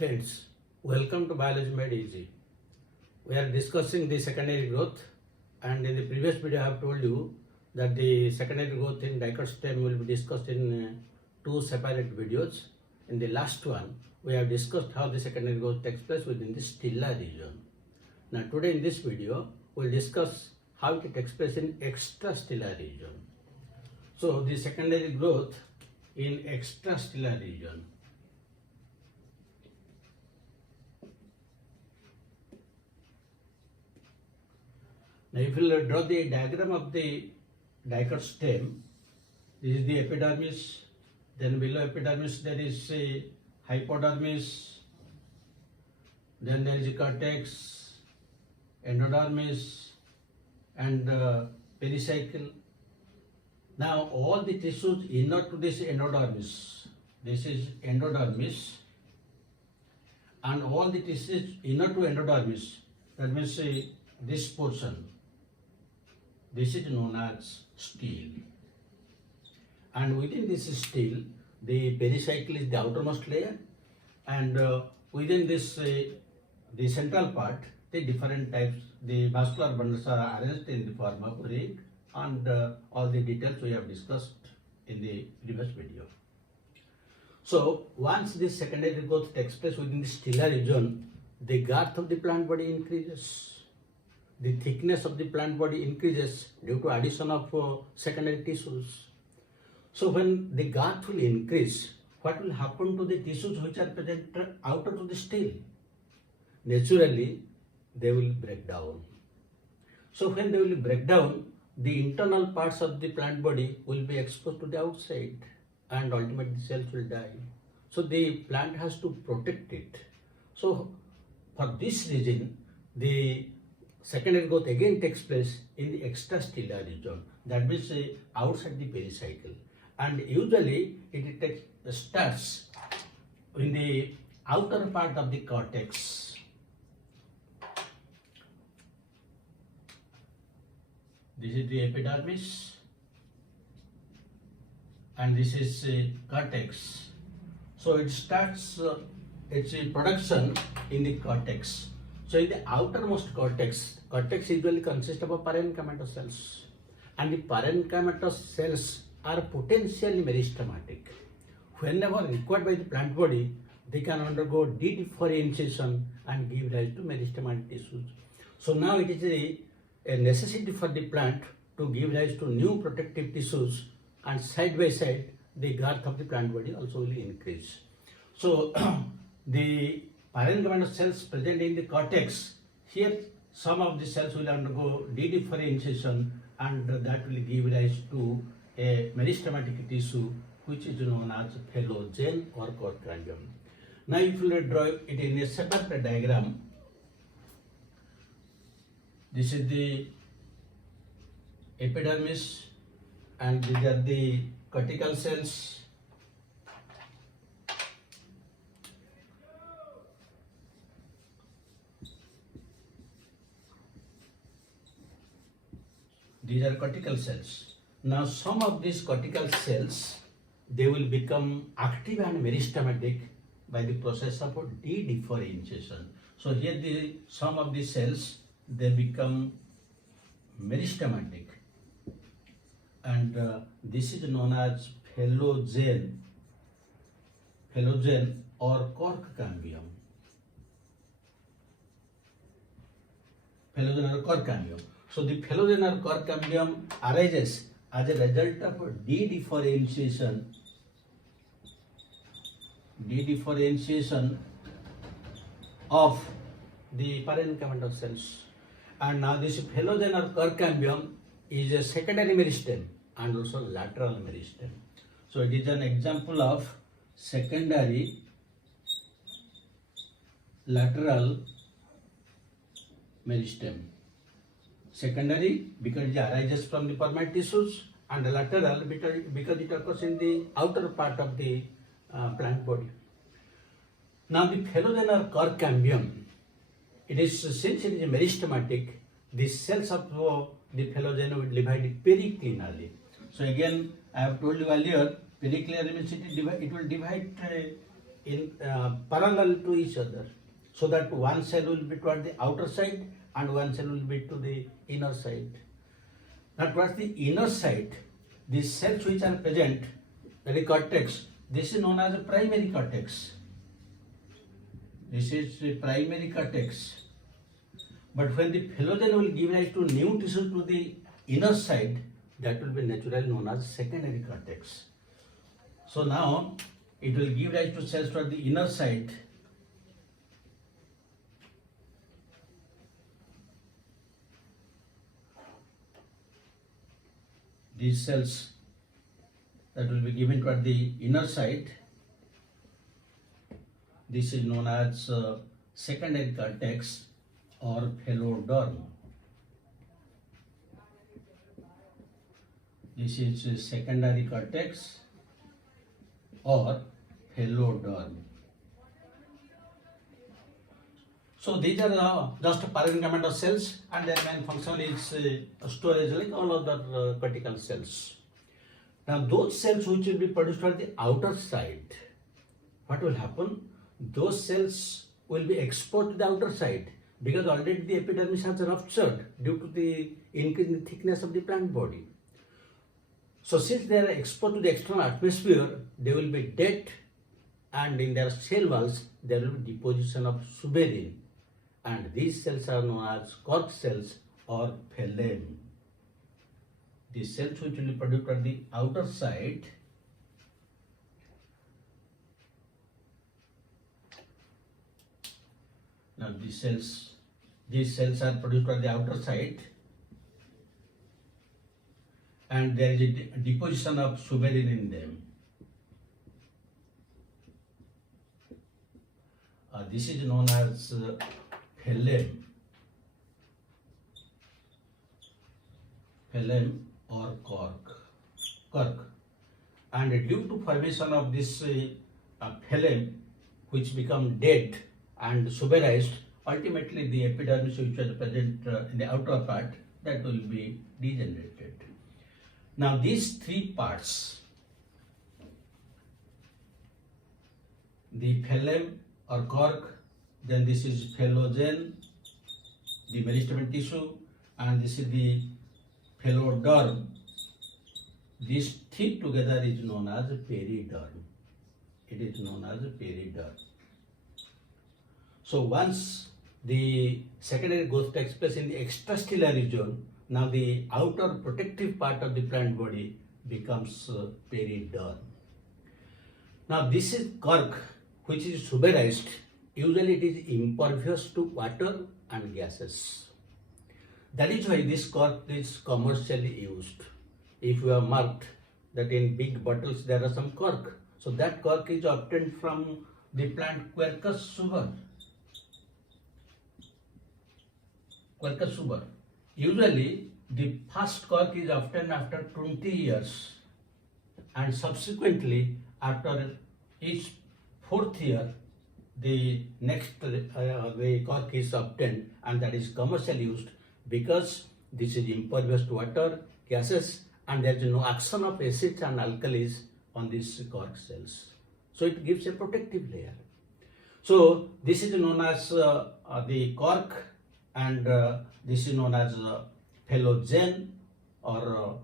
Friends, welcome to Biology Made Easy. We are discussing the secondary growth, and in the previous video I have told you that the secondary growth in dicot stem will be discussed in two separate videos. In the last one, we have discussed how the secondary growth takes place within the stellar region. Now today in this video, we will discuss how it takes place in extrastellar region. So the secondary growth in extrastellar region. Now if you will draw the diagram of the dicot stem, this is the epidermis, then below epidermis there is a hypodermis, then there is a cortex, endodermis and pericycle. Now all the tissues inner to this endodermis, this is endodermis, and all the tissues inner to endodermis, that means this portion, this is known as stele, and within this stele the pericycle is the outermost layer, and within this the central part, the different types, the vascular bundles are arranged in the form of ring, and all the details we have discussed in the previous video. So once this secondary growth takes place within the stellar region, the girth of the plant body increases. The thickness of the plant body increases due to addition of secondary tissues. So when the girth will increase, what will happen to the tissues which are present outer to the stele? Naturally, they will break down. So when they will break down, the internal parts of the plant body will be exposed to the outside, and ultimately the cells will die. So the plant has to protect it. So for this reason, the secondary growth again takes place in the extrastellar region, that means outside the pericycle, and usually it starts in the outer part of the cortex. This is the epidermis and this is cortex. So it starts its production in the cortex. So in the outermost cortex usually consists of a parenchymatous cells, and the parenchymatous cells are potentially meristematic. Whenever required by the plant body, they can undergo dedifferentiation and give rise to meristematic tissues. So now it is a necessity for the plant to give rise to new protective tissues, and side by side the girth of the plant body also will increase. So the parenchymatous cells present in the cortex, here some of the cells will undergo dedifferentiation, and that will give rise to a meristematic tissue which is known as phellogen or cork cambium. Now if you draw it in a separate diagram, this is the epidermis and these are the cortical cells. These are cortical cells. Now some of these cortical cells, they will become active and meristematic by the process of dedifferentiation. So here some of the cells, they become meristematic, and this is known as phellogen or cork cambium. Phellogen or cork cambium. So the phellogen or cork cambium arises as a result of dedifferentiation of the parenchymatous cells. And now this phellogen or cork cambium is a secondary meristem and also lateral meristem. So it is an example of secondary lateral meristem. Secondary because it arises from the permanent tissues, and lateral because it occurs in the outer part of the plant body. Now the phellogen or cork cambium, since it is meristematic, the cells of the phellogen will divide periclinally. So again, I have told you earlier, periclinally means it will divide in parallel to each other, so that one cell will be toward the outer side and one cell will be to the inner side. Now towards the inner side, these cells which are present in the cortex, this is known as a primary cortex. This is the primary cortex. But when the phellogen will give rise to new tissue to the inner side, that will be naturally known as secondary cortex. So now it will give rise to cells toward the inner side. These cells that will be given toward the inner side, this is known as secondary cortex or phelloderm. This is secondary cortex or phelloderm. So these are just a parenchyma of cells, and their main function is storage like all other cortical cells. Now those cells which will be produced at the outer side, what will happen? Those cells will be exposed to the outer side because already the epidermis has ruptured due to the increase in the thickness of the plant body. So since they are exposed to the external atmosphere, they will be dead, and in their cell walls there will be deposition of suberin, and these cells are known as cork cells or phellem. These cells which will be produced at the outer side now these cells are produced at the outer side, and there is a deposition of suberin in them. This is known as phellem or cork. And due to formation of this phellem, which become dead and suberized, ultimately the epidermis which was present in the outer part, that will be degenerated. Now these three parts, the phellem or cork, then this is phellogen, the meristematic tissue, and this is the phelloderm. These three together is known as periderm. It is known as periderm. So once the secondary growth takes place in the extrastellar region, now the outer protective part of the plant body becomes periderm. Now this is cork, which is suberized. Usually it is impervious to water and gases. That is why this cork is commercially used. If you have marked that in big bottles there are some cork, so that cork is obtained from the plant Quercus suber. Quercus suber. Usually the first cork is obtained after 20 years, and subsequently after each 4th year the next the cork is obtained, and that is commercially used because this is impervious to water, gases, and there is no action of acids and alkalis on these cork cells. So it gives a protective layer. So this is known as the cork, and this is known as phellogen or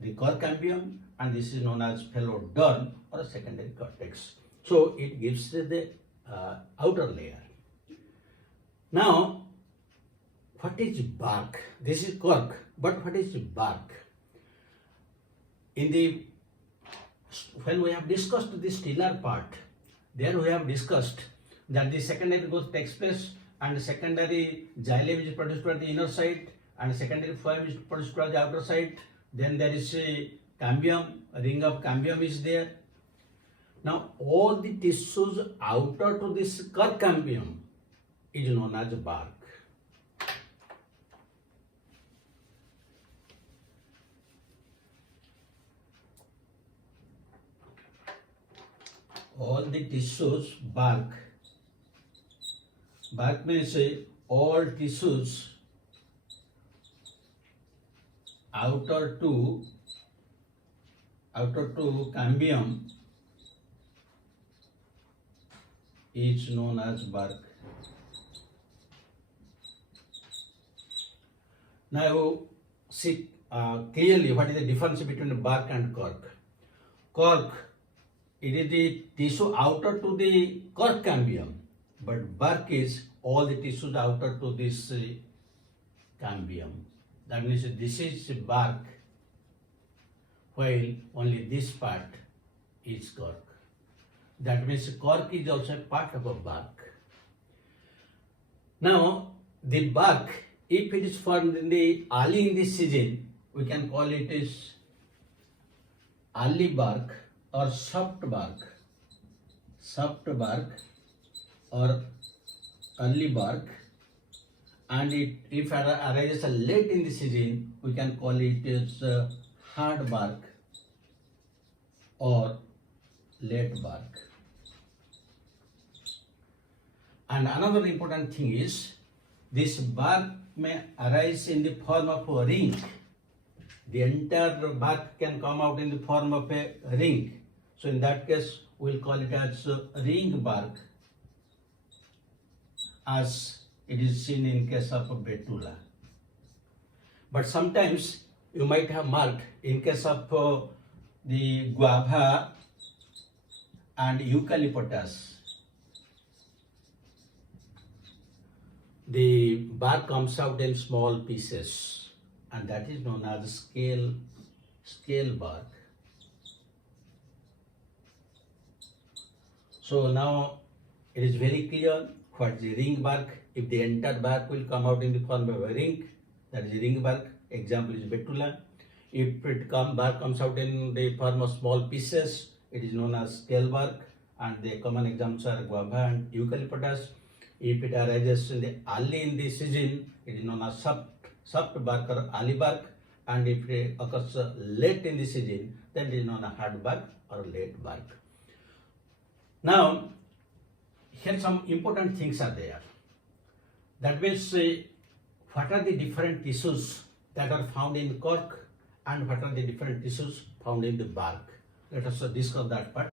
the cork cambium, and this is known as phelloderm or secondary cortex. So it gives the outer layer. Now, what is bark? This is cork, but what is bark? When we have discussed the stellar part, there we have discussed that the secondary growth takes place, and the secondary xylem is produced at the inner side, and secondary phloem is produced at the outer side. Then there is a cambium, a ring of cambium is there. Now all the tissues outer to this cork cambium is known as bark. All the tissues bark. Bark means all tissues outer to cambium is known as bark. Now see clearly what is the difference between bark and cork. Cork, it is the tissue outer to the cork cambium, but bark is all the tissues outer to this cambium. That means this is bark, while only this part is cork. That means cork is also a part of a bark. Now the bark, if it is formed in the early in the season, we can call it as early bark or soft bark or early bark, and if it arises late in the season, we can call it as hard bark or late bark. And another important thing is, this bark may arise in the form of a ring. The entire bark can come out in the form of a ring. So in that case, we'll call it as ring bark, as it is seen in case of betula. But sometimes you might have marked in case of the guava and eucalyptus, the bark comes out in small pieces, and that is known as scale bark. So now it is very clear what is the ring bark. If the entire bark will come out in the form of a ring, that is ring bark. Example is betula. If bark comes out in the form of small pieces, it is known as scale bark, and the common examples are guava and eucalyptus. If it arises in the early in the season, it is known as soft bark or early bark, and if it occurs late in the season, then it is known as hard bark or late bark. Now, here some important things are there. That means what are the different tissues that are found in cork and what are the different tissues found in the bark. Let us discuss that part.